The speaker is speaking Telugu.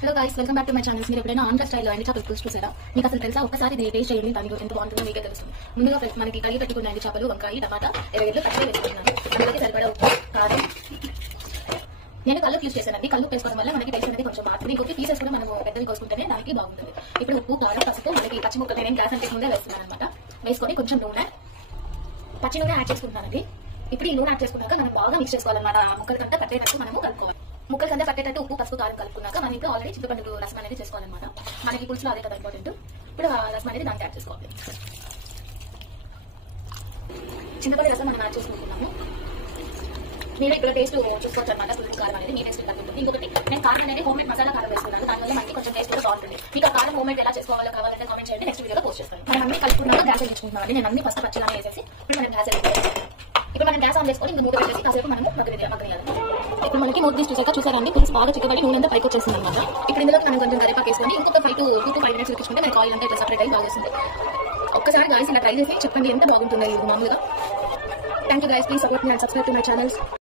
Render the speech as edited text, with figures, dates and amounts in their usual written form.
Hello guys, welcome back to my channels. మీరు ఎప్పుడైనా ఆంధ్ర స్టైల్లో ఎండి చేపలు పులుసు చూసారా? మీకు అసలు తెలుసా? ఒకసారి ఇది టేస్ట్ చేయండి, దానికి ఎంత బాగుంటుందో మీకే తెలుస్తుంది. ముందుగా మనకి కడిగి పెట్టుకున్న ఎండి చేపలు, వంకాయ, టమాటా, ఎర్రగడ్డలు పచ్చిగా వేసుకుంటున్నాను. అందులోకి సరిపడా ఉప్పు, కారం. నేను కళ్ళు యూజ్ చేశానండి. కళ్ళు వేసుకోవడం వల్ల మనకి టేస్ట్ అనేది కొంచెం మారుతుంది. ఇంకొకటి పీసెస్ కూడా మనం పెద్దవి కోసుకుంటేనే దానికి బాగుంటుంది. ఇప్పుడు ఉప్పు, కారం, పసుపు, మనకి పచ్చి ముక్కలు నేను గ్యాస్ అంటే ముందే వేస్తున్నాను అనమాట. వేసుకొని కొంచెం నూనె, పచ్చి నూనె యాడ్ చేసుకుంటున్నానండి. ఇప్పుడు ఈ నూనె యాడ్ చేసుకున్నాక మనం బాగా మిక్స్ చేసుకోవాలన్నమాట. ముక్కలకంతా పట్టేటట్టు మనము కలుపుకోవాలి. ముక్కలు కంటే పట్టేటట్టు ఉప్పు, పసుపు, కారం కలుపుకున్నాక మనం ఇప్పుడు ఆల్రెడీ చింతపండు రసం అనేది చేసుకోవాలన్నమాట. మనకి పులుసులో అదే కదా ఇంపార్టెంట్. ఇప్పుడు ఆ రసం అనేది దానికి యాడ్ చేసుకోవాలి. చింతపండు రసం మనం యాడ్ చేసుకుంటున్నాము. నేను ఇక్కడ టేస్ట్ చూసుకోవచ్చు అనమాట. పులుసు కారం అనేది మీ టేస్ట్ తగ్గుతుంది. ఇంకొకటి నేను కారం అనేది హోమ్ మేడ్ మసాలా కారం వేస్తున్నాను. దానివల్ల మనకి కొంచెం టేస్ట్ కూడా బాగుంటుంది. మీకు ఆ కారం హోమ్ మేడ్ ఎలా చేసుకోవాలో కావాలంటే కామెంట్ చేయండి. నెక్స్ట్ వీడియోలో పోస్ట్ చేస్తాను. మనం అన్ని కలుపుకున్నాక గ్యాస్ వేసుకుంటున్నాం. నేను అన్ని ఫస్ట్ పచ్చిలా వేసేసి ఇప్పుడు మనం గ్యాస్ ఇప్పుడు మనం గ్యాస్ ఆన్ చేసుకొని ఇంకా మూత పెట్టేసి కాసేపు మనం మగ్గనియాలి. ఇప్పుడు మనకి మూత తీసి చూసారండి, పులుసు బాగా చిక్కబడి నూనె అంతా పైకి వచ్చేసింది అనమాట. ఇప్పుడు ఇందులో మనం కొంచెం కరివేపాకు వేసుకొని ఇంకొక 2 to 5 minutes ఉడికించుకుంటే మనకి ఆయిల్ అంతా ఇట్లా సపరేట్ అయ్యి బాగేస్తుంది. ఒక్కసారి గాయస్ ఇలా ట్రై చేసి చెప్పండి ఎంత బాగుంటుందో. ఇది మామూలుగా. Thank you guys, please support me and subscribe to my channels.